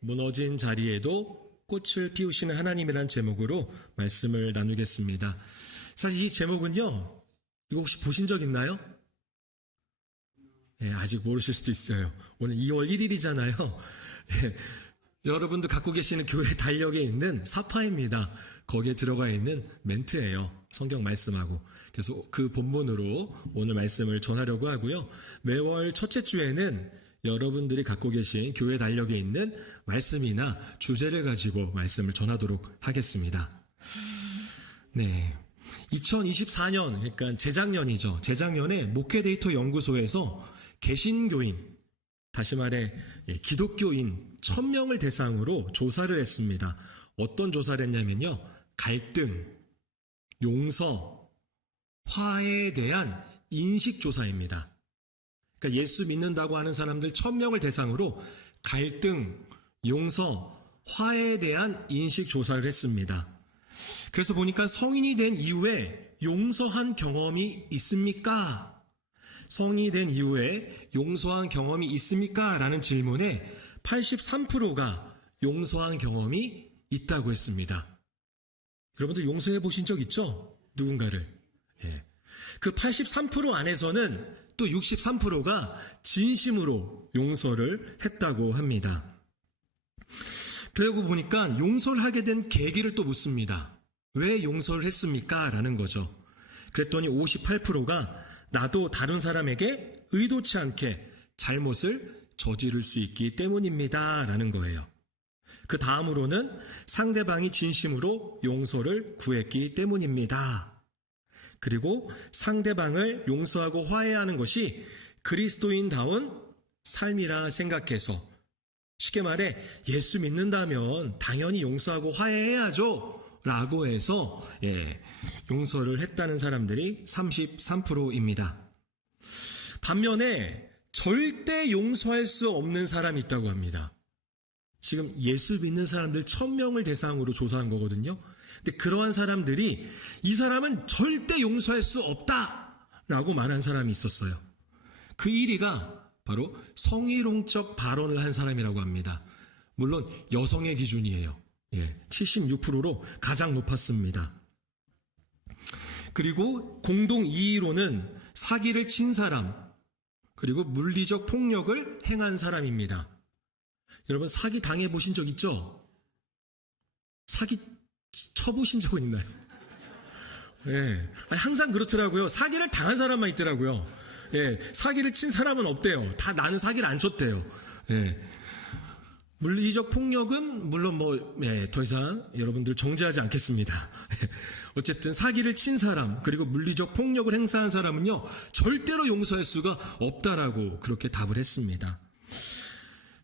무너진 자리에도 꽃을 피우시는 하나님이란 제목으로 말씀을 나누겠습니다. 사실 이 제목은요, 이거 혹시 보신 적 있나요? 아직 모르실 수도 있어요. 오늘 2월 1일이잖아요. 여러분도 갖고 계시는 교회 달력에 있는 사파입니다. 거기에 들어가 있는 멘트예요. 성경 말씀하고. 그래서 그 본문으로 오늘 말씀을 전하려고 하고요. 매월 첫째 주에는 여러분들이 갖고 계신 교회 달력에 있는 말씀이나 주제를 가지고 말씀을 전하도록 하겠습니다. 네. 2024년, 그러니까 재작년이죠. 재작년에 목회데이터 연구소에서 개신교인, 다시 말해 기독교인 1000명을 대상으로 조사를 했습니다. 어떤 조사를 했냐면요. 갈등, 용서, 화해에 대한 인식조사입니다. 그러니까 예수 믿는다고 하는 사람들 1000명을 대상으로 갈등, 용서, 화해에 대한 인식조사를 했습니다. 그래서 보니까 성인이 된 이후에 용서한 경험이 있습니까? 성인이 된 이후에 용서한 경험이 있습니까? 라는 질문에 83%가 용서한 경험이 있다고 했습니다. 여러분들 용서해 보신 적 있죠? 누군가를. 그 83% 안에서는 또 63%가 진심으로 용서를 했다고 합니다. 그러고 보니까 용서를 하게 된 계기를 또 묻습니다. 왜 용서를 했습니까? 라는 거죠. 그랬더니 58%가 나도 다른 사람에게 의도치 않게 잘못을 저지를 수 있기 때문입니다. 라는 거예요. 그 다음으로는 상대방이 진심으로 용서를 구했기 때문입니다. 그리고 상대방을 용서하고 화해하는 것이 그리스도인다운 삶이라 생각해서, 쉽게 말해 예수 믿는다면 당연히 용서하고 화해해야죠 라고 해서 용서를 했다는 사람들이 33%입니다. 반면에 절대 용서할 수 없는 사람이 있다고 합니다. 지금 예수 믿는 사람들 1000명을 대상으로 조사한 거거든요. 근데 그러한 사람들이 이 사람은 절대 용서할 수 없다라고 말한 사람이 있었어요. 그 1위가 바로 성희롱적 발언을 한 사람이라고 합니다. 물론 여성의 기준이에요. 76%로 가장 높았습니다. 그리고 공동 2위로는 사기를 친 사람, 그리고 물리적 폭력을 행한 사람입니다. 여러분 사기 당해보신 적 있죠? 사기 쳐보신 적은 있나요? 항상 그렇더라고요. 사기를 당한 사람만 있더라고요. 사기를 친 사람은 없대요. 다 나는 사기를 안 쳤대요. 물리적 폭력은 물론 더 이상 여러분들 정죄하지 않겠습니다. 어쨌든 사기를 친 사람, 그리고 물리적 폭력을 행사한 사람은요, 절대로 용서할 수가 없다라고 그렇게 답을 했습니다.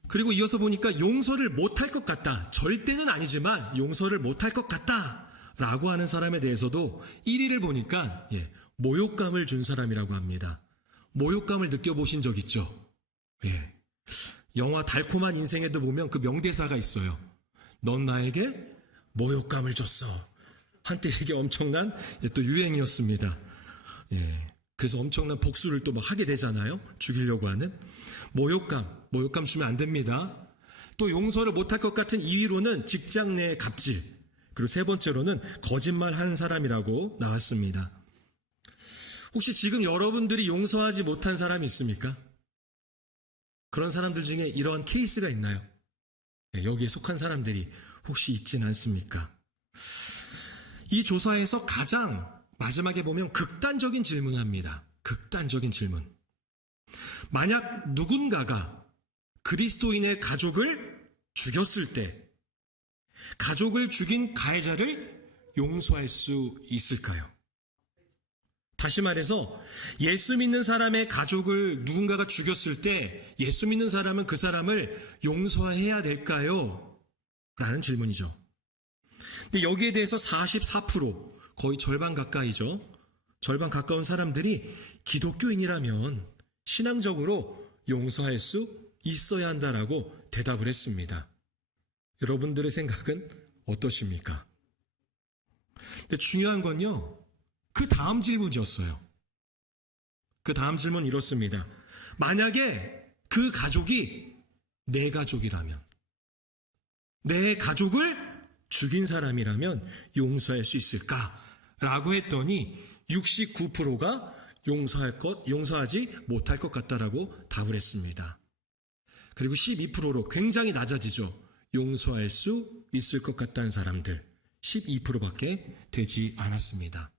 그리고 이어서 보니까 용서를 못할 것 같다. 절대는 아니지만 용서를 못할 것 같다 라고 하는 사람에 대해서도 1위를 보니까 모욕감을 준 사람이라고 합니다. 모욕감을 느껴보신 적 있죠? 영화 달콤한 인생에도 보면 그 명대사가 있어요. 넌 나에게 모욕감을 줬어. 한때 이게 엄청난 또 유행이었습니다. 그래서 엄청난 복수를 또 막 하게 되잖아요. 죽이려고 하는. 모욕감 주면 안 됩니다. 또 용서를 못할 것 같은 2위로는 직장 내 갑질, 그리고 세 번째로는 거짓말 하는 사람이라고 나왔습니다. 혹시 지금 여러분들이 용서하지 못한 사람이 있습니까? 그런 사람들 중에 이러한 케이스가 있나요? 여기에 속한 사람들이 혹시 있진 않습니까? 이 조사에서 가장 마지막에 보면 극단적인 질문을 합니다. 극단적인 질문. 만약 누군가가 그리스도인의 가족을 죽였을 때 가족을 죽인 가해자를 용서할 수 있을까요? 다시 말해서 예수 믿는 사람의 가족을 누군가가 죽였을 때 예수 믿는 사람은 그 사람을 용서해야 될까요? 라는 질문이죠. 근데 여기에 대해서 44%, 거의 절반 가까이죠. 절반 가까운 사람들이 기독교인이라면 신앙적으로 용서할 수 있어야 한다라고 대답을 했습니다. 여러분들의 생각은 어떠십니까? 근데 중요한 건요, 그 다음 질문이었어요. 그 다음 질문은 이렇습니다. 만약에 그 가족이 내 가족이라면, 내 가족을 죽인 사람이라면 용서할 수 있을까? 라고 했더니 69%가 용서하지 못할 것 같다라고 답을 했습니다. 그리고 12%로 굉장히 낮아지죠. 용서할 수 있을 것 같다는 사람들 12%밖에 되지 않았습니다.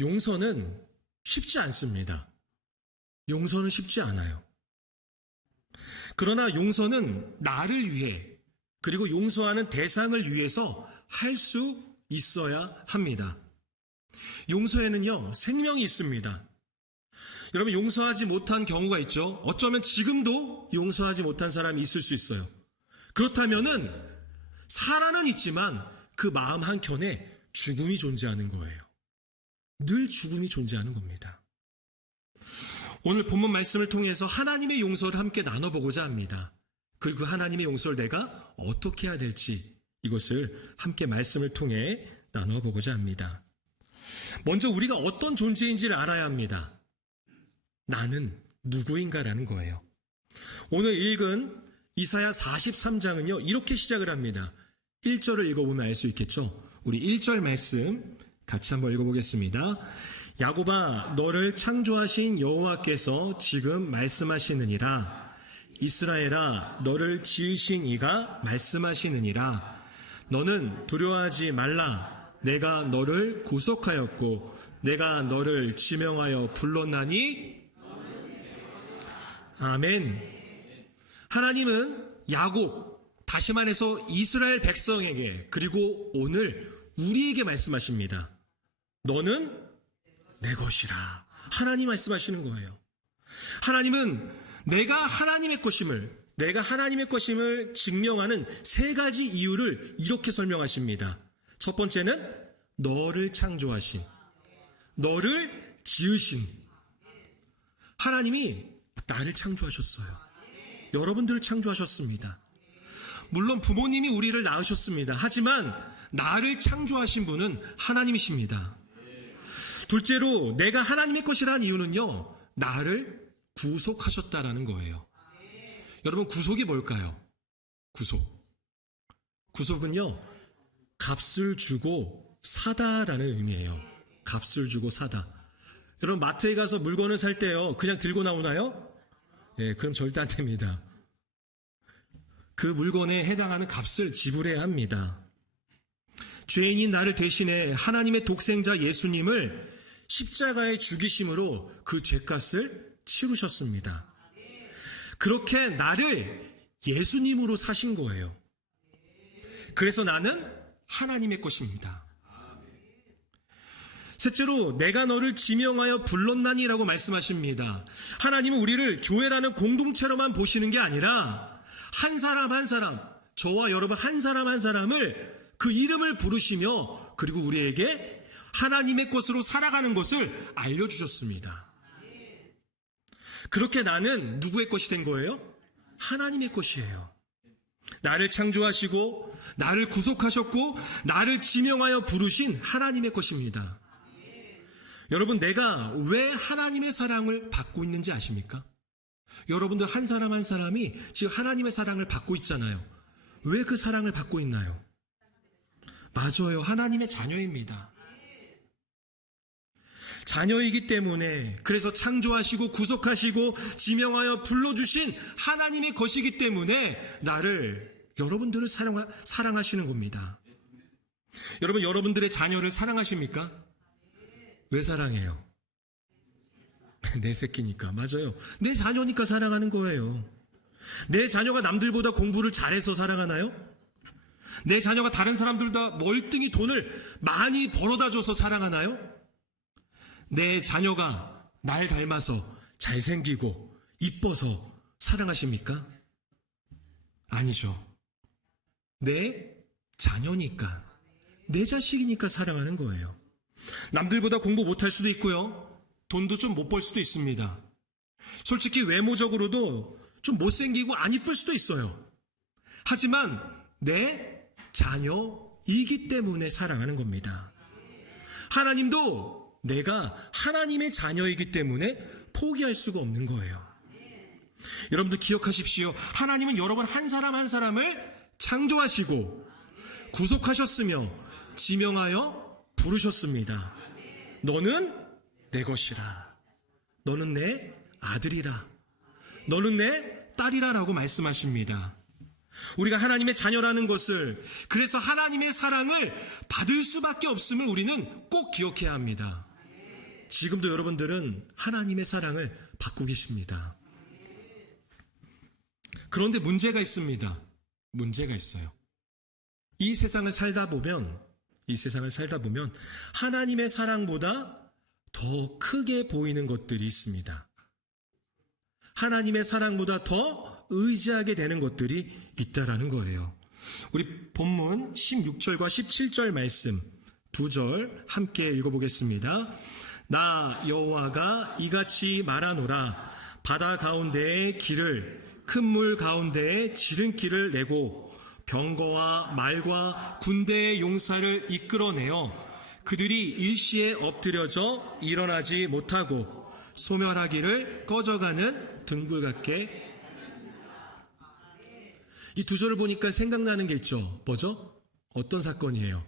용서는 쉽지 않습니다. 용서는 쉽지 않아요. 그러나 용서는 나를 위해 그리고 용서하는 대상을 위해서 할 수 있어야 합니다. 용서에는요, 생명이 있습니다. 여러분, 용서하지 못한 경우가 있죠. 어쩌면 지금도 용서하지 못한 사람이 있을 수 있어요. 그렇다면은 살아는 있지만 그 마음 한켠에 죽음이 존재하는 거예요. 늘 죽음이 존재하는 겁니다. 오늘 본문 말씀을 통해서 하나님의 용서를 함께 나눠보고자 합니다. 그리고 하나님의 용서를 내가 어떻게 해야 될지 이것을 함께 말씀을 통해 나눠보고자 합니다. 먼저 우리가 어떤 존재인지를 알아야 합니다. 나는 누구인가라는 거예요. 오늘 읽은 이사야 43장은요, 이렇게 시작을 합니다. 1절을 읽어보면 알 수 있겠죠. 우리 1절 말씀 같이 한번 읽어보겠습니다. 야곱아, 너를 창조하신 여호와께서 지금 말씀하시느니라. 이스라엘아, 너를 지으신 이가 말씀하시느니라. 너는 두려워하지 말라. 내가 너를 구속하였고 내가 너를 지명하여 불렀나니. 아멘. 하나님은 야곱, 다시 말해서 이스라엘 백성에게 그리고 오늘 우리에게 말씀하십니다. 너는 내 것이라. 하나님 말씀하시는 거예요. 하나님은 내가 하나님의 것임을 증명하는 세 가지 이유를 이렇게 설명하십니다. 첫 번째는 너를 창조하신, 너를 지으신. 하나님이 나를 창조하셨어요. 여러분들을 창조하셨습니다. 물론 부모님이 우리를 낳으셨습니다. 하지만 나를 창조하신 분은 하나님이십니다. 둘째로 내가 하나님의 것이라는 이유는요, 나를 구속하셨다라는 거예요. 여러분, 구속이 뭘까요? 구속은요, 값을 주고 사다라는 의미예요. 값을 주고 사다. 여러분, 마트에 가서 물건을 살 때요, 그냥 들고 나오나요? 예, 그럼 절대 안 됩니다. 그 물건에 해당하는 값을 지불해야 합니다. 죄인인 나를 대신해 하나님의 독생자 예수님을 십자가에 죽이심으로 그 죄값을 치르셨습니다. 그렇게 나를 예수님으로 사신 거예요. 그래서 나는 하나님의 것입니다. 셋째로 내가 너를 지명하여 불렀나니라고 말씀하십니다. 하나님은 우리를 교회라는 공동체로만 보시는 게 아니라 한 사람 한 사람, 저와 여러분 한 사람 한 사람을 그 이름을 부르시며 그리고 우리에게 하나님의 것으로 살아가는 것을 알려주셨습니다. 그렇게 나는 누구의 것이 된 거예요? 하나님의 것이에요. 나를 창조하시고 나를 구속하셨고 나를 지명하여 부르신 하나님의 것입니다. 여러분, 내가 왜 하나님의 사랑을 받고 있는지 아십니까? 여러분들 한 사람 한 사람이 지금 하나님의 사랑을 받고 있잖아요. 왜 그 사랑을 받고 있나요? 맞아요. 하나님의 자녀입니다. 자녀이기 때문에, 그래서 창조하시고 구속하시고 지명하여 불러주신 하나님의 것이기 때문에 여러분들을 사랑하시는 겁니다. 여러분, 여러분들의 자녀를 사랑하십니까? 왜 사랑해요? 내 새끼니까. 맞아요. 내 자녀니까 사랑하는 거예요. 내 자녀가 남들보다 공부를 잘해서 사랑하나요? 내 자녀가 다른 사람들보다 멀뚱히 돈을 많이 벌어다 줘서 사랑하나요? 내 자녀가 날 닮아서 잘생기고 이뻐서 사랑하십니까? 아니죠. 내 자녀니까, 내 자식이니까 사랑하는 거예요. 남들보다 공부 못할 수도 있고요. 돈도 좀 못 벌 수도 있습니다. 솔직히 외모적으로도 좀 못생기고 안 이쁠 수도 있어요. 하지만 내 자녀이기 때문에 사랑하는 겁니다. 하나님도 내가 하나님의 자녀이기 때문에 포기할 수가 없는 거예요. 여러분들 기억하십시오. 하나님은 여러분 한 사람 한 사람을 창조하시고 구속하셨으며 지명하여 부르셨습니다. 너는 내 것이라. 너는 내 아들이라. 너는 내 딸이라 라고 말씀하십니다. 우리가 하나님의 자녀라는 것을, 그래서 하나님의 사랑을 받을 수밖에 없음을 우리는 꼭 기억해야 합니다. 지금도 여러분들은 하나님의 사랑을 받고 계십니다. 그런데 문제가 있습니다. 문제가 있어요. 이 세상을 살다 보면 하나님의 사랑보다 더 크게 보이는 것들이 있습니다. 하나님의 사랑보다 더 의지하게 되는 것들이 있다라는 거예요. 우리 본문 16절과 17절 말씀 2절 함께 읽어보겠습니다. 나 여호와가 이같이 말하노라. 바다 가운데에 길을, 큰 물 가운데에 지름길을 내고 병거와 말과 군대의 용사를 이끌어내어 그들이 일시에 엎드려져 일어나지 못하고 소멸하기를 꺼져가는 등불같게. 이 2절을 보니까 생각나는 게 있죠. 뭐죠? 어떤 사건이에요?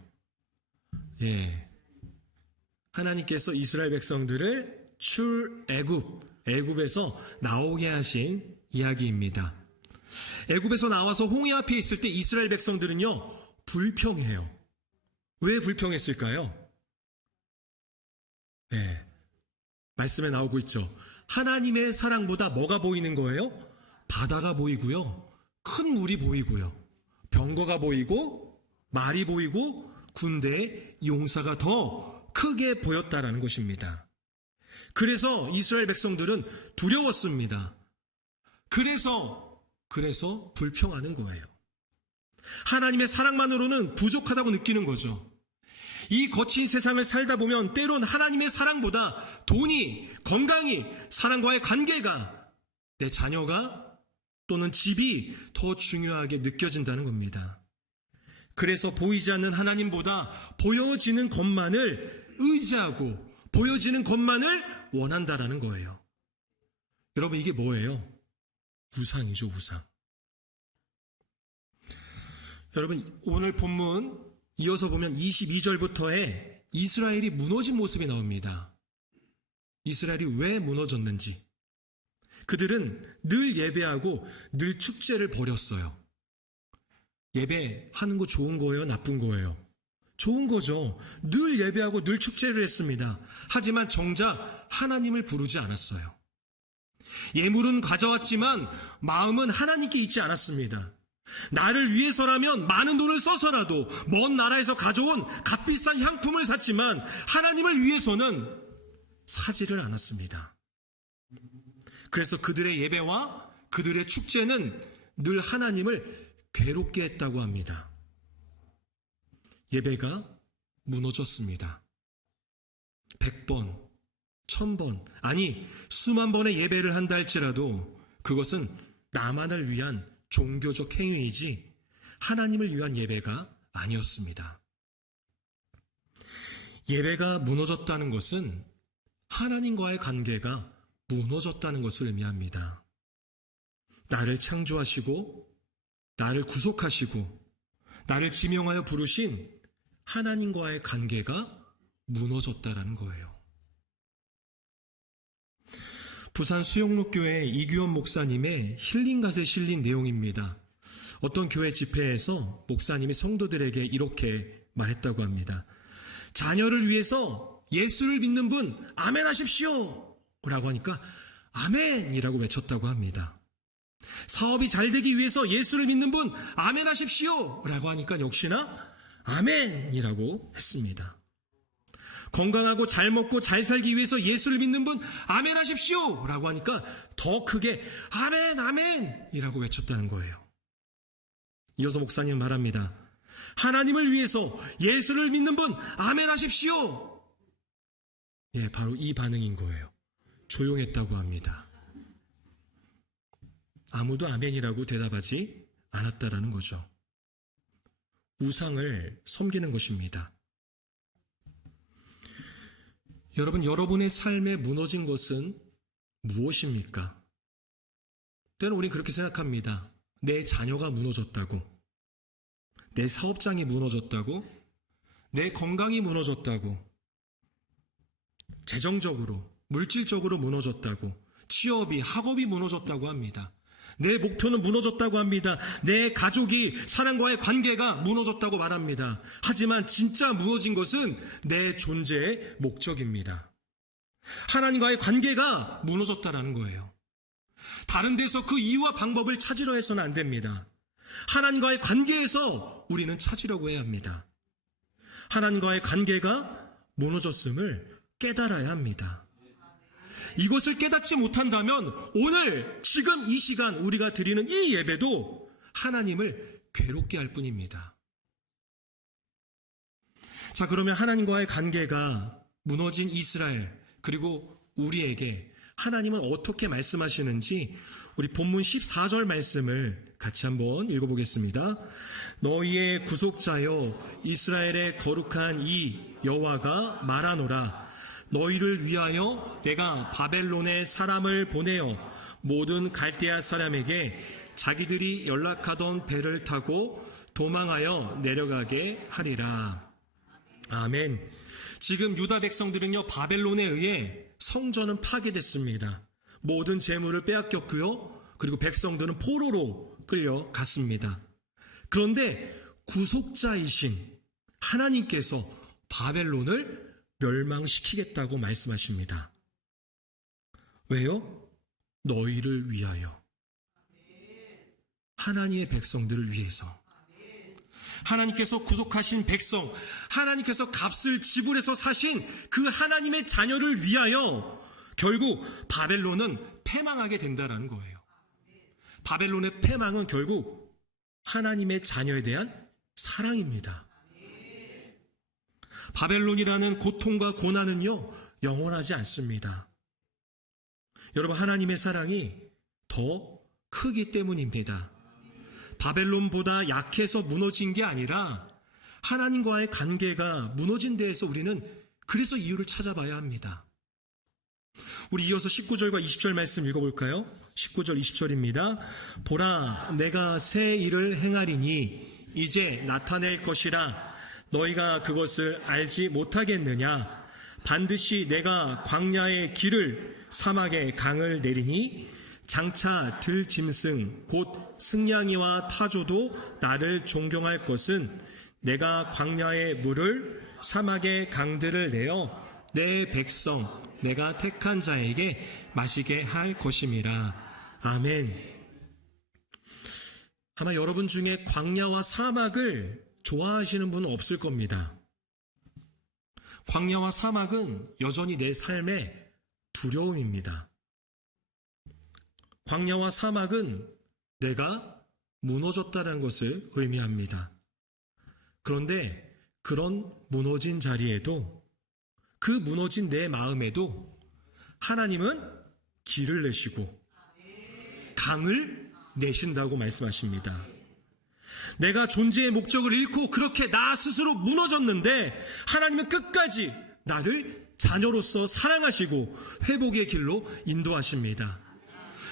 하나님께서 이스라엘 백성들을 애굽에서 나오게 하신 이야기입니다. 애굽에서 나와서 홍해 앞에 있을 때 이스라엘 백성들은요, 불평해요. 왜 불평했을까요? 말씀에 나오고 있죠. 하나님의 사랑보다 뭐가 보이는 거예요? 바다가 보이고요, 큰 물이 보이고요, 병거가 보이고, 말이 보이고, 군대의 용사가 더 크게 보였다라는 것입니다. 그래서 이스라엘 백성들은 두려웠습니다. 그래서 불평하는 거예요. 하나님의 사랑만으로는 부족하다고 느끼는 거죠. 이 거친 세상을 살다 보면 때론 하나님의 사랑보다 돈이, 건강이, 사랑과의 관계가, 내 자녀가 또는 집이 더 중요하게 느껴진다는 겁니다. 그래서 보이지 않는 하나님보다 보여지는 것만을 의지하고 보여지는 것만을 원한다라는 거예요. 여러분, 이게 뭐예요? 우상이죠, 우상. 여러분, 오늘 본문 이어서 보면 22절부터에 이스라엘이 무너진 모습이 나옵니다. 이스라엘이 왜 무너졌는지. 그들은 늘 예배하고 늘 축제를 벌였어요. 예배하는 거 좋은 거예요? 나쁜 거예요? 좋은 거죠. 늘 예배하고 늘 축제를 했습니다. 하지만 정작 하나님을 부르지 않았어요. 예물은 가져왔지만 마음은 하나님께 있지 않았습니다. 나를 위해서라면 많은 돈을 써서라도 먼 나라에서 가져온 값비싼 향품을 샀지만 하나님을 위해서는 사지를 않았습니다. 그래서 그들의 예배와 그들의 축제는 늘 하나님을 괴롭게 했다고 합니다. 예배가 무너졌습니다. 100번, 1000번, 아니 수만 번의 예배를 한다 할지라도 그것은 나만을 위한 종교적 행위이지 하나님을 위한 예배가 아니었습니다. 예배가 무너졌다는 것은 하나님과의 관계가 무너졌다는 것을 의미합니다. 나를 창조하시고 나를 구속하시고 나를 지명하여 부르신 하나님과의 관계가 무너졌다는 거예요. 부산 수영록교회 이규원 목사님의 힐링갓에 실린 내용입니다. 어떤 교회 집회에서 목사님이 성도들에게 이렇게 말했다고 합니다. 자녀를 위해서 예수를 믿는 분 아멘 하십시오 라고 하니까 아멘이라고 외쳤다고 합니다. 사업이 잘 되기 위해서 예수를 믿는 분 아멘 하십시오 라고 하니까 역시나 아멘이라고 했습니다. 건강하고 잘 먹고 잘 살기 위해서 예수를 믿는 분 아멘 하십시오 라고 하니까 더 크게 아멘 아멘이라고 외쳤다는 거예요. 이어서 목사님 말합니다. 하나님을 위해서 예수를 믿는 분 아멘 하십시오. 바로 이 반응인 거예요. 조용했다고 합니다. 아무도 아멘이라고 대답하지 않았다라는 거죠. 우상을 섬기는 것입니다. 여러분, 여러분의 삶에 무너진 것은 무엇입니까? 때는 우리 그렇게 생각합니다. 내 자녀가 무너졌다고, 내 사업장이 무너졌다고, 내 건강이 무너졌다고, 재정적으로, 물질적으로 무너졌다고, 취업이, 학업이 무너졌다고 합니다. 내 목표는 무너졌다고 합니다. 내 가족이, 사람과의 관계가 무너졌다고 말합니다. 하지만 진짜 무너진 것은 내 존재의 목적입니다. 하나님과의 관계가 무너졌다라는 거예요. 다른 데서 그 이유와 방법을 찾으려 해서는 안 됩니다. 하나님과의 관계에서 우리는 찾으려고 해야 합니다. 하나님과의 관계가 무너졌음을 깨달아야 합니다. 이것을 깨닫지 못한다면 오늘 지금 이 시간 우리가 드리는 이 예배도 하나님을 괴롭게 할 뿐입니다. 자, 그러면 하나님과의 관계가 무너진 이스라엘, 그리고 우리에게 하나님은 어떻게 말씀하시는지 우리 본문 14절 말씀을 같이 한번 읽어보겠습니다. 너희의 구속자여 이스라엘의 거룩한 이 여호와가 말하노라. 너희를 위하여 내가 바벨론에 사람을 보내어 모든 갈대아 사람에게 자기들이 연락하던 배를 타고 도망하여 내려가게 하리라. 아멘. 지금 유다 백성들은요, 바벨론에 의해 성전은 파괴됐습니다. 모든 재물을 빼앗겼고요, 그리고 백성들은 포로로 끌려갔습니다. 그런데 구속자이신 하나님께서 바벨론을 멸망시키겠다고 말씀하십니다. 왜요? 너희를 위하여. 하나님의 백성들을 위해서. 하나님께서 구속하신 백성, 하나님께서 값을 지불해서 사신 그 하나님의 자녀를 위하여 결국 바벨론은 패망하게 된다는 거예요. 바벨론의 패망은 결국 하나님의 자녀에 대한 사랑입니다. 바벨론이라는 고통과 고난은요, 영원하지 않습니다. 여러분, 하나님의 사랑이 더 크기 때문입니다. 바벨론보다 약해서 무너진 게 아니라 하나님과의 관계가 무너진 데에서 우리는 그래서 이유를 찾아봐야 합니다. 우리 이어서 19절과 20절 말씀 읽어볼까요? 19절 20절입니다. 보라, 내가 새 일을 행하리니 이제 나타낼 것이라. 너희가 그것을 알지 못하겠느냐? 반드시 내가 광야의 길을 사막의 강을 내리니 장차 들짐승 곧 승냥이와 타조도 나를 존경할 것은 내가 광야의 물을 사막의 강들을 내어 내 백성 내가 택한 자에게 마시게 할 것임이라. 아멘. 아마 여러분 중에 광야와 사막을 좋아하시는 분은 없을 겁니다. 광야와 사막은 여전히 내 삶의 두려움입니다. 광야와 사막은 내가 무너졌다는 것을 의미합니다. 그런데 그런 무너진 자리에도, 그 무너진 내 마음에도 하나님은 길을 내시고 강을 내신다고 말씀하십니다. 내가 존재의 목적을 잃고 그렇게 나 스스로 무너졌는데 하나님은 끝까지 나를 자녀로서 사랑하시고 회복의 길로 인도하십니다.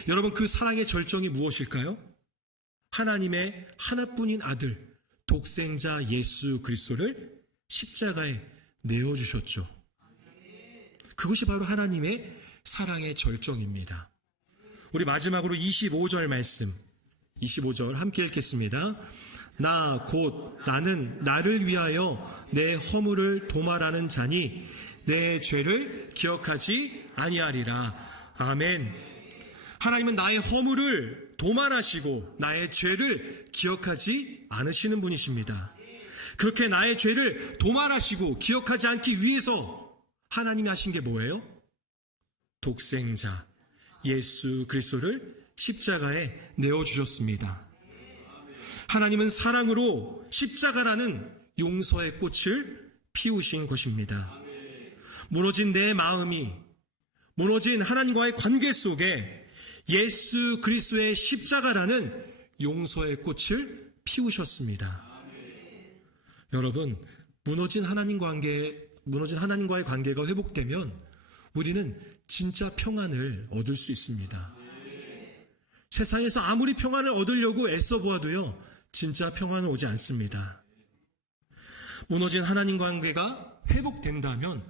여러분, 그 사랑의 절정이 무엇일까요? 하나님의 하나뿐인 아들, 독생자 예수 그리스도를 십자가에 내어주셨죠. 그것이 바로 하나님의 사랑의 절정입니다. 우리 마지막으로 25절 말씀, 25절 함께 읽겠습니다. 나 곧 나는 나를 위하여 내 허물을 도말하는 자니 내 죄를 기억하지 아니하리라. 아멘. 하나님은 나의 허물을 도말하시고 나의 죄를 기억하지 않으시는 분이십니다. 그렇게 나의 죄를 도말하시고 기억하지 않기 위해서 하나님이 하신 게 뭐예요? 독생자 예수 그리스도를 십자가에 내어주셨습니다. 하나님은 사랑으로 십자가라는 용서의 꽃을 피우신 것입니다. 무너진 내 마음이, 무너진 하나님과의 관계 속에 예수 그리스도의 십자가라는 용서의 꽃을 피우셨습니다. 여러분, 무너진 하나님과의 관계가 회복되면 우리는 진짜 평안을 얻을 수 있습니다. 세상에서 아무리 평안을 얻으려고 애써 보아도요, 진짜 평안은 오지 않습니다. 무너진 하나님 관계가 회복된다면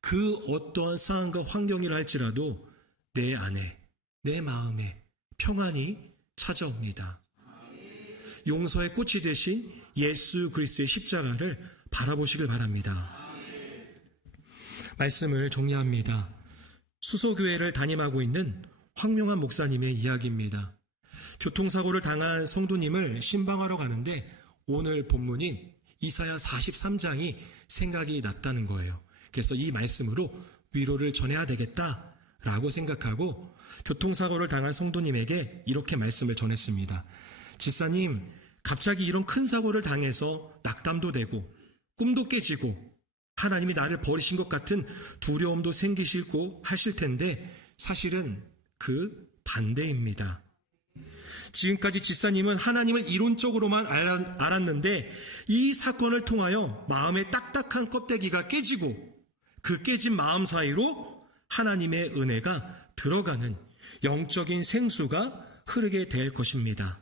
그 어떠한 상황과 환경이라 할지라도 내 안에, 내 마음에 평안이 찾아옵니다. 용서의 꽃이 되신 예수 그리스도의 십자가를 바라보시길 바랍니다. 말씀을 정리합니다. 수소교회를 담임하고 있는 황명한 목사님의 이야기입니다. 교통사고를 당한 성도님을 신방하러 가는데 오늘 본문인 이사야 43장이 생각이 났다는 거예요. 그래서 이 말씀으로 위로를 전해야 되겠다라고 생각하고 교통사고를 당한 성도님에게 이렇게 말씀을 전했습니다. 지사님, 갑자기 이런 큰 사고를 당해서 낙담도 되고 꿈도 깨지고 하나님이 나를 버리신 것 같은 두려움도 생기시고 하실 텐데 사실은 그 반대입니다. 지금까지 지사님은 하나님을 이론적으로만 알았는데 이 사건을 통하여 마음의 딱딱한 껍데기가 깨지고 그 깨진 마음 사이로 하나님의 은혜가 들어가는 영적인 생수가 흐르게 될 것입니다.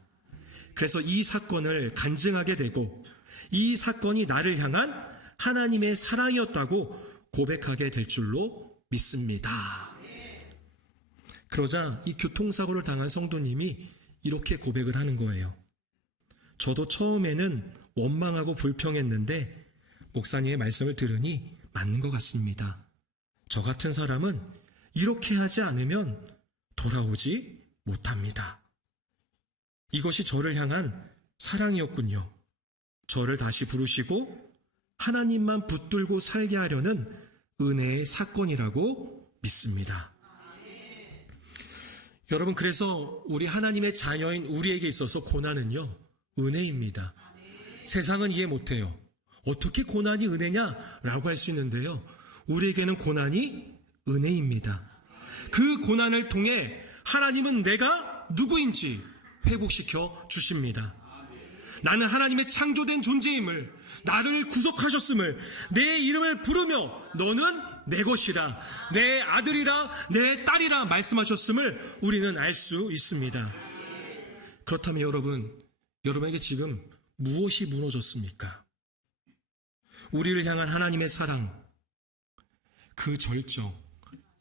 그래서 이 사건을 간증하게 되고 이 사건이 나를 향한 하나님의 사랑이었다고 고백하게 될 줄로 믿습니다. 그러자 이 교통사고를 당한 성도님이 이렇게 고백을 하는 거예요. 저도 처음에는 원망하고 불평했는데 목사님의 말씀을 들으니 맞는 것 같습니다. 저 같은 사람은 이렇게 하지 않으면 돌아오지 못합니다. 이것이 저를 향한 사랑이었군요. 저를 다시 부르시고 하나님만 붙들고 살게 하려는 은혜의 사건이라고 믿습니다. 여러분, 그래서 우리 하나님의 자녀인 우리에게 있어서 고난은요, 은혜입니다. 세상은 이해 못해요. 어떻게 고난이 은혜냐라고 할 수 있는데요, 우리에게는 고난이 은혜입니다. 그 고난을 통해 하나님은 내가 누구인지 회복시켜 주십니다. 나는 하나님의 창조된 존재임을, 나를 구속하셨음을, 내 이름을 부르며 너는 내 것이라, 내 아들이라, 내 딸이라 말씀하셨음을 우리는 알 수 있습니다. 그렇다면 여러분에게 지금 무엇이 무너졌습니까? 우리를 향한 하나님의 사랑, 그 절정,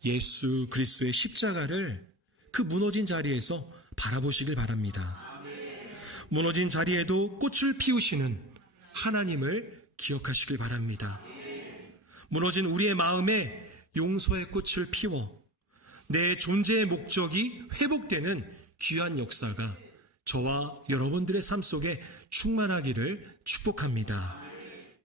예수 그리스도의 십자가를 그 무너진 자리에서 바라보시길 바랍니다. 무너진 자리에도 꽃을 피우시는 하나님을 기억하시길 바랍니다. 무너진 우리의 마음에 용서의 꽃을 피워 내 존재의 목적이 회복되는 귀한 역사가 저와 여러분들의 삶 속에 충만하기를 축복합니다.